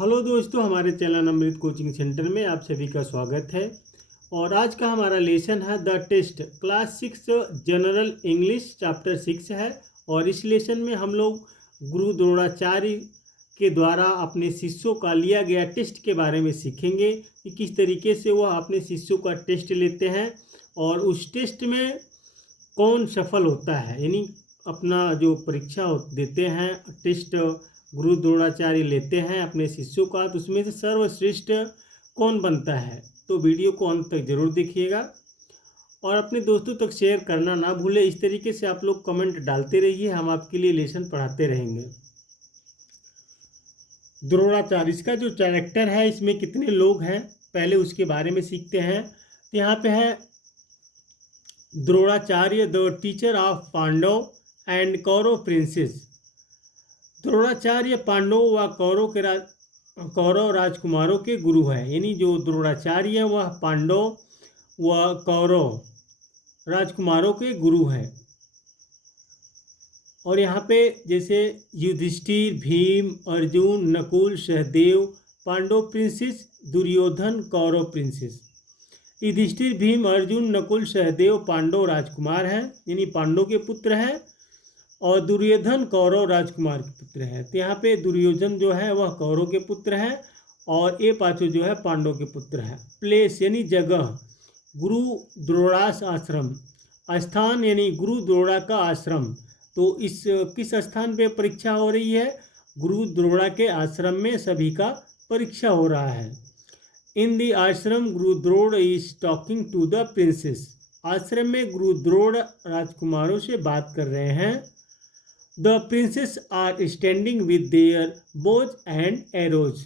Hello दोस्तों, हमारे channel अमृत coaching centre में आप सभी का स्वागत है। और आज का हमारा लेसन है the test class 6 general English chapter 6 है। और इस लेसन में हम लोग गुरु द्रोणाचार्य के द्वारा अपने शिष्यों का लिया गया टेस्ट के बारे में सीखेंगे कि किस तरीके से वह अपने शिष्यों का टेस्ट लेते हैं और उस टेस्ट में कौन सफल होता है, यानी अपना जो परीक्षा देते हैं टेस्ट गुरु द्रोणाचार्य लेते हैं अपने शिष्यों का, तो उसमें से सर्वश्रेष्ठ कौन बनता है। तो वीडियो को अंत तक जरूर देखिएगा और अपने दोस्तों तक शेयर करना ना भूलें। इस तरीके से आप लोग कमेंट डालते रहिए, हम आपके लिए लेसन पढ़ाते रहेंगे। द्रोणाचार्य, इसका जो कैरेक्टर है, इसमें कितने लोग हैं पहले उसके बारे में सीखते हैं। तो यहाँ पे है Dronacharya the teacher of Pandava and Kaurava princes. Dronacharya Pandava व कौरव राजकुमारों के गुरु हैं, यानी जो द्रोणाचार्य है वह पांडव व कौरव राजकुमारों के गुरु हैं। और यहाँ पे जैसे युधिष्ठिर, भीम, अर्जुन, नकुल, सहदेव पांडव प्रिंसेस, दुर्योधन कौरव प्रिंसेस। युधिष्ठिर, भीम, अर्जुन, नकुल, सहदेव पांडव राजकुमार हैं, यानी पांडव के पुत्र हैं, और दुर्योधन कौरव राजकुमार के पुत्र हैं। तो यहाँ पे दुर्योधन जो है वह कौरव के पुत्र हैं और ये पांचों जो है पांडव के पुत्र हैं। प्लेस यानी जगह, गुरु द्रोणास आश्रम। स्थान यानी गुरु द्रोणा का आश्रम। तो इस किस स्थान पे परीक्षा हो रही है? गुरु द्रोणा के आश्रम में सभी का परीक्षा हो रहा है। इन the ashram guru Drona is talking to the princes. Ashram में गुरु द्रोण राजकुमारों से बात कर रहे हैं। The princes are standing with their bows and arrows.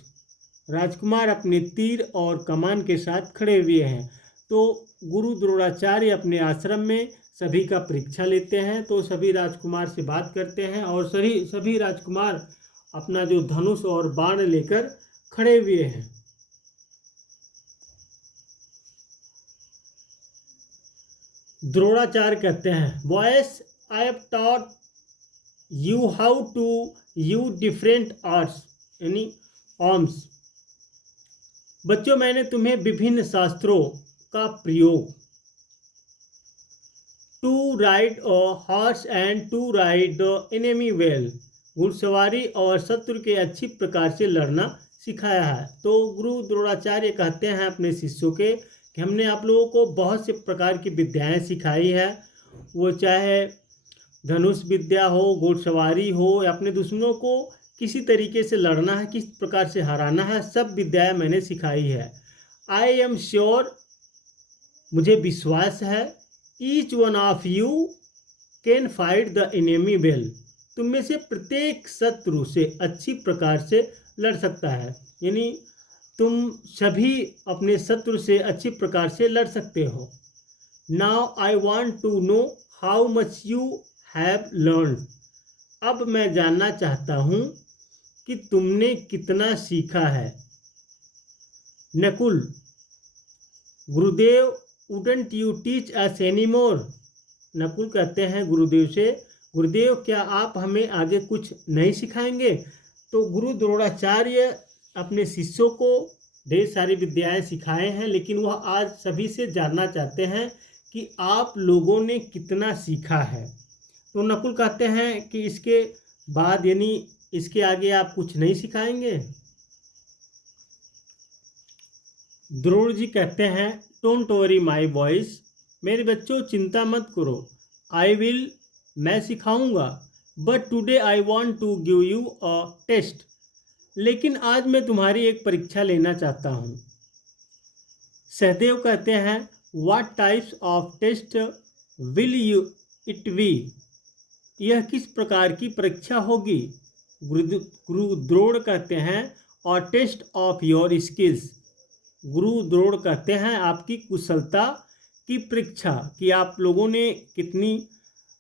राजकुमार अपने तीर और कमान के साथ खड़े हुए हैं। तो गुरु द्रोणाचार्य अपने आश्रम में सभी का परीक्षा लेते हैं, तो सभी राजकुमार से बात करते हैं और सभी राजकुमार अपना जो धनुष और बाण लेकर खड़े हुए हैं। द्रोणाचार्य कहते हैं, boys I have taught you how to use different arts यानी आर्म्स। बच्चों, मैंने तुम्हें विभिन्न शास्त्रों का प्रयोग, to ride a horse and to ride the enemy well, घुड़सवारी और शत्रु के अच्छी प्रकार से लड़ना सिखाया है। तो गुरु द्रोणाचार्य कहते हैं अपने शिष्यों के कि हमने आप लोगों को बहुत से प्रकार की विद्याएं सिखाई है, वो चाहे धनुष विद्या हो, घोड़सवारी हो, या अपने दुश्मनों को किसी तरीके से लड़ना है, किस प्रकार से हराना है, सब विद्याएं मैंने सिखाई है। आई एम श्योर, मुझे विश्वास है, each one of you can fight the enemy well, तुम में से प्रत्येक शत्रु से अच्छी प्रकार से लड़ सकता है, यानी तुम सभी अपने शत्रु से अच्छी प्रकार से लड़ सकते हो। Now I want to know how much you have learn, अब मैं जानना चाहता हूँ कि तुमने कितना सीखा है। नकुल, गुरुदेव wouldn't you teach us any more. Nakul कहते हैं गुरुदेव से, गुरुदेव क्या आप हमें आगे कुछ नहीं सिखाएंगे। तो गुरु द्रोणाचार्य अपने शिष्यों को ढेर सारी विद्याएं सिखाए हैं, लेकिन वह आज सभी से जानना चाहते हैं कि आप लोगों ने कितना सीखा है। तो नकुल कहते हैं कि इसके बाद यानी इसके आगे आप कुछ नहीं सिखाएंगे। द्रोण जी कहते हैं, डोंट वरी माय बॉयज, मेरे बच्चों चिंता मत करो, आई विल, मैं सिखाऊंगा, but today I want to give you a test, लेकिन आज मैं तुम्हारी एक परीक्षा लेना चाहता हूँ। सहदेव कहते हैं, what types of test will you it be, यह किस प्रकार की परीक्षा होगी। गुरु द्रोण कहते हैं, और टेस्ट ऑफ योर स्किल्स, गुरु द्रोण कहते हैं आपकी कुशलता की परीक्षा, कि आप लोगों ने कितनी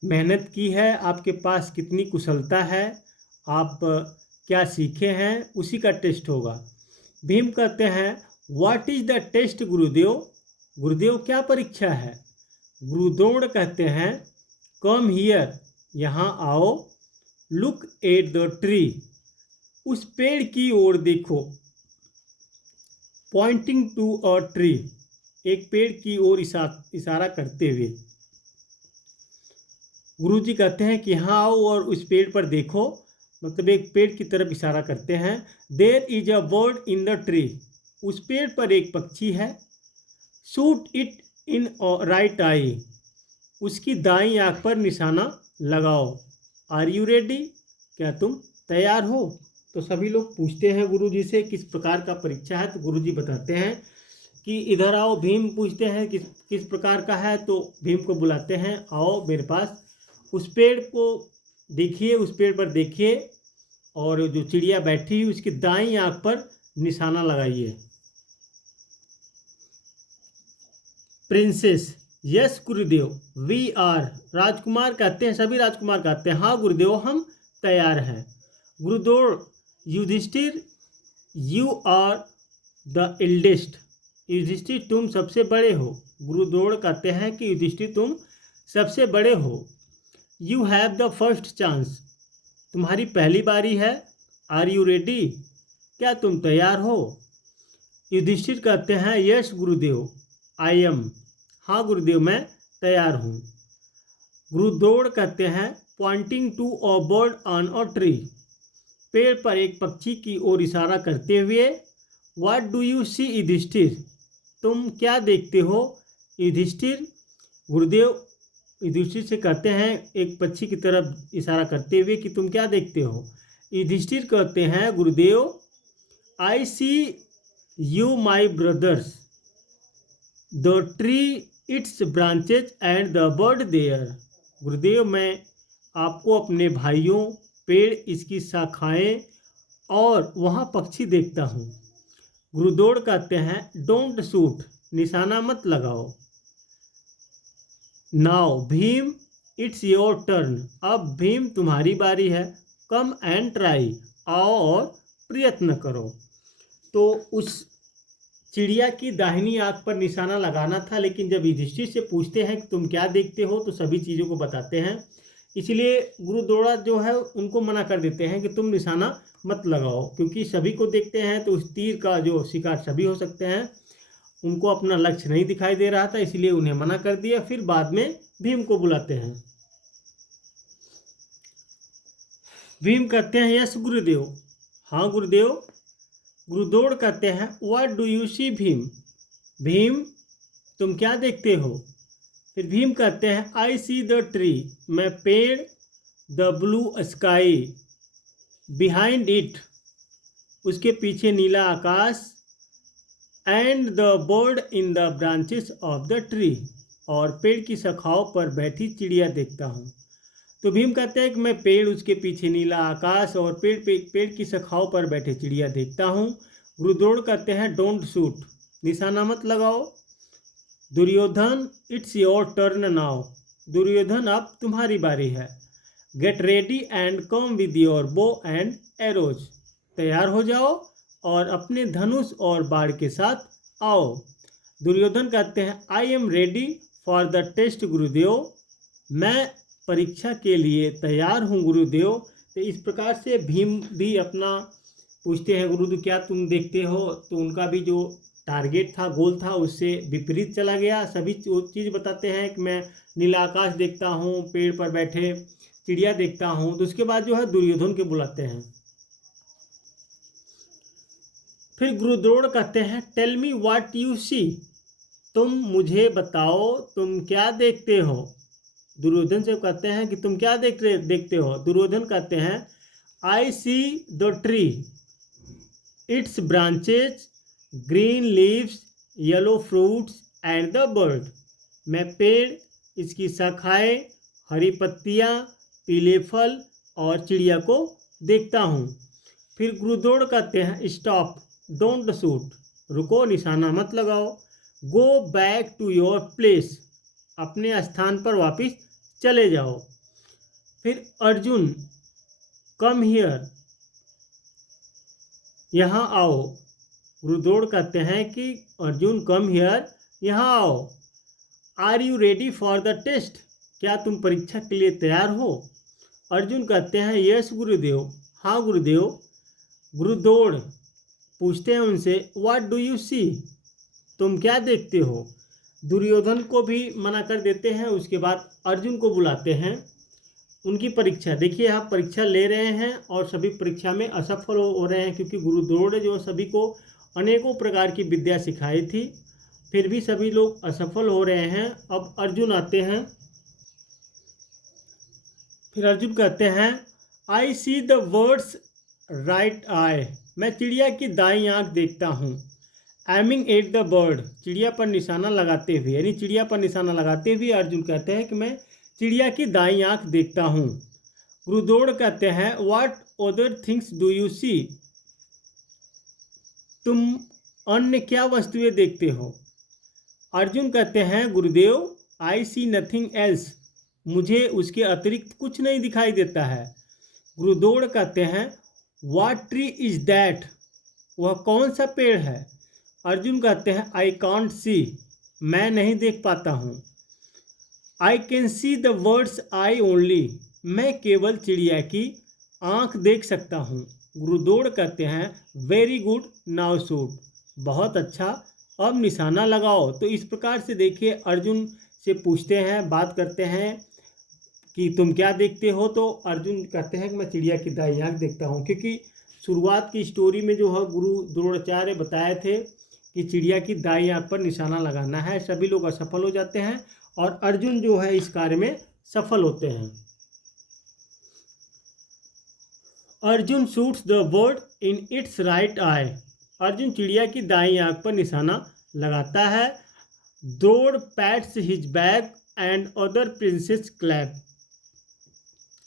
मेहनत की है, आपके पास कितनी कुशलता है, आप क्या सीखे हैं, उसी का टेस्ट होगा। भीम कहते हैं, व्हाट इज द टेस्ट गुरुदेव, गुरुदेव क्या परीक्षा है। गुरु द्रोण कहते हैं, कम हियर, यहाँ आओ, लुक एट द ट्री, उस पेड़ की ओर देखो, पॉइंटिंग टू अ ट्री, एक पेड़ की ओर इशारा करते हुए। गुरुजी कहते हैं कि यहाँ आओ और उस पेड़ पर देखो, मतलब एक पेड़ की तरफ इशारा करते हैं। There is a bird in the tree, उस पेड़ पर एक पक्षी है। Shoot it in right eye, उसकी दाईं आंख पर निशाना लगाओ। आर यू रेडी, क्या तुम तैयार हो? तो सभी लोग पूछते हैं गुरुजी से किस प्रकार का परीक्षा है, तो गुरुजी बताते हैं कि इधर आओ। भीम पूछते हैं किस प्रकार का है, तो भीम को बुलाते हैं, आओ मेरे पास, उस पेड़ को देखिए, उस पेड़ पर देखिए और जो चिड़िया बैठी हुई उसकी दाईं आंख पर निशाना लगाइए। Princess, yes Gurudev, we are, राजकुमार कहते हैं, सभी राजकुमार कहते हैं हाँ गुरुदेव हम तैयार हैं। Gurudev Yudhishthira, you are the eldest, Yudhishthira तुम सबसे बड़े हो। गुरुदेव कहते हैं कि युधिष्ठिर तुम सबसे बड़े हो। You have the first chance, तुम्हारी पहली बारी है। आर यू रेडी, क्या तुम तैयार हो? युधिष्ठिर कहते हैं यस गुरुदेव, आई एम, हाँ गुरुदेव मैं तैयार हूँ। गुरुदेव कहते हैं pointing to a bird on a tree, पेड़ पर एक पक्षी की ओर इशारा करते हुए। What do you see Yudhishthira, तुम क्या देखते हो? युधिष्ठिर, गुरुदेव युधिष्ठिर से कहते हैं एक पक्षी की तरफ इशारा करते हुए कि तुम क्या देखते हो? युधिष्ठिर कहते हैं गुरुदेव I see you my brothers, the tree its branches and the bird there. गुरुदेव मैं आपको अपने भाइयों, पेड़, इसकी शाखाएं और वहाँ पक्षी देखता हूँ। गुरुदेव कहते हैं डोंट शूट, निशाना मत लगाओ। Now Bhim it's your turn, अब भीम तुम्हारी बारी है। कम एंड ट्राई, आओ और प्रयत्न करो। तो उस चिड़िया की दाहिनी आंख पर निशाना लगाना था, लेकिन जब युधिष्ठिर से पूछते हैं कि तुम क्या देखते हो, तो सभी चीज़ों को बताते हैं। इसलिए गुरुदेव जो है उनको मना कर देते हैं कि तुम निशाना मत लगाओ, क्योंकि सभी को देखते हैं तो उस तीर का जो शिकार सभी हो सकते हैं। उनको अपना लक्ष्य नहीं दिखाई दे रहा था, इसलिए उन्हें मना कर दिया। फिर बाद में भीम को बुलाते हैं। भीम कहते हैं यस गुरुदेव, हाँ गुरुदेव। गुरुदेव कहते हैं व्हाट डू यू सी भीम, भीम तुम क्या देखते हो? फिर भीम कहते हैं आई सी द ट्री, मैं पेड़, the blue sky behind it, उसके पीछे नीला आकाश, and the bird in the branches of the tree, और पेड़ की शाखाओं पर बैठी चिड़िया देखता हूँ। तो भीम कहते हैं कि मैं पेड़, उसके पीछे नीला आकाश और पेड़ की शाखाओं पर बैठे चिड़िया देखता हूँ। गुरुदेव कहते हैं डोंट शूट, निशाना मत लगाओ। Duryodhana it's your turn now, Duryodhana अब तुम्हारी बारी है। Get ready and come with your bow and arrows, तैयार हो जाओ और अपने धनुष और बाण के साथ आओ। दुर्योधन कहते हैं I am ready for the test Gurudev, मैं परीक्षा के लिए तैयार हूँ गुरुदेव। तो इस प्रकार से भीम भी अपना पूछते हैं गुरुदेव क्या तुम देखते हो, तो उनका भी जो टारगेट था, गोल था, उससे विपरीत चला गया। सभी चीज़ बताते हैं कि मैं नीला आकाश देखता हूँ, पेड़ पर बैठे चिड़िया देखता हूँ। तो उसके बाद जो है दुर्योधन के बुलाते हैं। फिर गुरुदेव कहते हैं tell me what you see, तुम मुझे बताओ तुम क्या देखते हो। दुर्योधन से कहते हैं कि तुम क्या देखते हो। दुर्योधन कहते हैं I see the tree, its branches, green leaves, yellow fruits and the bird, मैं पेड़, इसकी शाखाएं, हरी पत्तियां, पीले फल और चिड़िया को देखता हूँ। फिर गुरुदेव कहते हैं स्टॉप डोंट शूट, रुको, निशाना मत लगाओ। Go back to your place, अपने स्थान पर वापस चले जाओ। फिर अर्जुन कम हियर, यहाँ आओ। गुरुदेव कहते हैं कि अर्जुन कम हियर, यहाँ आओ। Are you ready for the test, क्या तुम परीक्षा के लिए तैयार हो? अर्जुन कहते हैं यस गुरुदेव, हाँ गुरुदेव। गुरुदेव पूछते हैं उनसे व्हाट डू यू सी, तुम क्या देखते हो। दुर्योधन को भी मना कर देते हैं। उसके बाद अर्जुन को बुलाते हैं उनकी परीक्षा। देखिए आप परीक्षा ले रहे हैं और सभी परीक्षा में असफल हो रहे हैं, क्योंकि गुरु द्रोण ने जो सभी को अनेकों प्रकार की विद्या सिखाई थी, फिर भी सभी लोग असफल हो रहे हैं। अब अर्जुन आते हैं। फिर अर्जुन कहते हैं I see the bird's right eye, मैं चिड़िया की दाईं आंख देखता हूँ। एमिंग एट द बर्ड, चिड़िया पर निशाना लगाते हुए, यानी चिड़िया पर निशाना लगाते हुए अर्जुन कहते हैं कि मैं चिड़िया की दाईं आंख देखता हूँ। गुरुद्रोण कहते हैं what other things do you see, तुम अन्य क्या वस्तुएं देखते हो। अर्जुन कहते हैं गुरुदेव आई सी नथिंग एल्स, मुझे उसके अतिरिक्त कुछ नहीं दिखाई देता है। गुरुद्रोण कहते हैं व्हाट ट्री इज दैट, वह कौन सा पेड़ है। अर्जुन कहते हैं आई कांट सी, मैं नहीं देख पाता हूँ। I can see the words I only, मैं केवल चिड़िया की आंख देख सकता हूँ। गुरुद्रोण कहते हैं वेरी गुड नाउ शूट, बहुत अच्छा, अब निशाना लगाओ। तो इस प्रकार से देखिए अर्जुन से पूछते हैं, बात करते हैं कि तुम क्या देखते हो। तो अर्जुन कहते हैं कि मैं चिड़िया की दाईं आंख देखता हूँ, क्योंकि शुरुआत की स्टोरी में जो है गुरु द्रोणाचार्य बताए थे कि चिड़िया की दाईं आंख पर निशाना लगाना है। सभी लोग असफल हो जाते हैं और अर्जुन जो है इस कार्य में सफल होते हैं। Arjun shoots the bird in its right eye, Arjun चिड़िया की दाईं आंख पर निशाना लगाता है। Drona pats his back and other princes clap,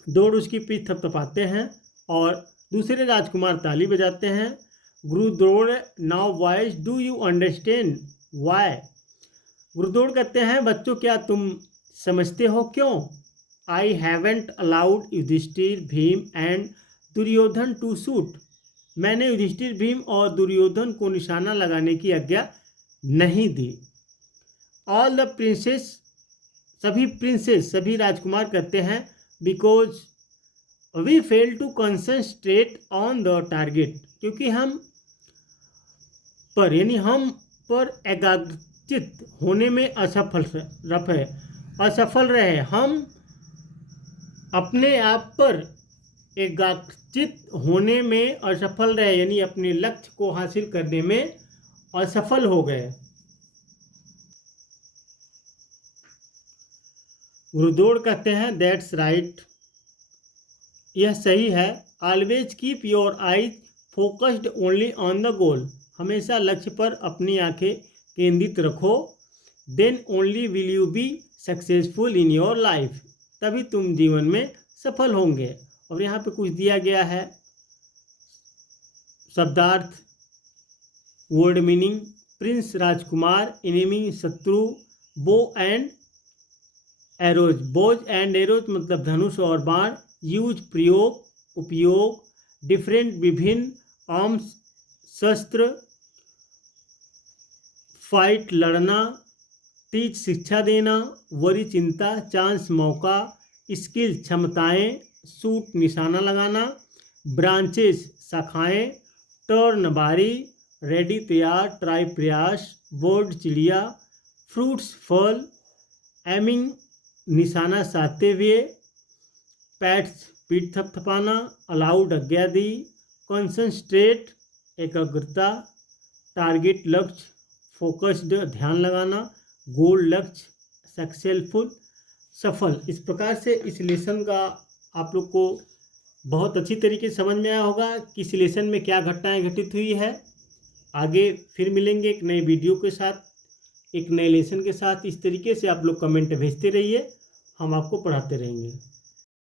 Drona उसकी पीठ थपथपाते हैं और दूसरे राजकुमार ताली बजाते हैं। Guru Drona now wise do you understand why, guru Drona कहते हैं बच्चों क्या तुम समझते हो क्यों। I haven't allowed Yudhishthira Bhim and Duryodhana to shoot, मैंने युधिष्ठिर भीम और दुर्योधन को निशाना लगाने की आज्ञा नहीं दी। ऑल द प्रिंसेस, सभी प्रिंसेस सभी राजकुमार कहते हैं because we fail to concentrate on the target, क्योंकि हम पर यानी हम पर एकाग्रचित होने में असफल रहे। हम अपने आप पर एकाग्रचित होने में असफल रहे, यानी अपने लक्ष्य को हासिल करने में असफल हो गए। गुरुद्रोण कहते हैं दैट्स राइट, यह सही है। Always keep your eye focused only on the goal, हमेशा लक्ष्य पर अपनी आंखें केंद्रित रखो। Then only will you be successful in your life, तभी तुम जीवन में सफल होंगे। और यहाँ पे कुछ दिया गया है शब्दार्थ, वर्ड मीनिंग। प्रिंस राजकुमार, एनिमी शत्रु, बो and arrows, Bhoj and arrows मतलब धनुष और बाण। यूज प्रयोग, उपयोग। डिफरेंट विभिन्न, आर्म्स शस्त्र। फाइट लड़ना। टीच शिक्षा देना। वरी चिंता, चांस मौका। स्किल क्षमताएं। शूट निशाना लगाना। ब्रांचेस शाखाएं। टर्न बारी। रेडी तैयार। ट्राई प्रयास। बर्ड चिड़िया। फ्रूट्स फल। एमिंग निशाना साधते हुए। पैट्स पीठ थपथपाना। अलाउड आज्ञा दी। कंसंट्रेट एकाग्रता। टारगेट लक्ष्य। फोकस्ड ध्यान लगाना। गोल लक्ष्य। सक्सेसफुल सफल। इस प्रकार से इस लेसन का आप लोग को बहुत अच्छी तरीके से समझ में आया होगा कि इस लेसन में क्या घटनाएं घटित हुई है। आगे फिर मिलेंगे एक नए वीडियो के साथ, एक नए लेसन के साथ। इस तरीके से आप लोग कमेंट भेजते रहिए, हम आपको पढ़ाते रहेंगे।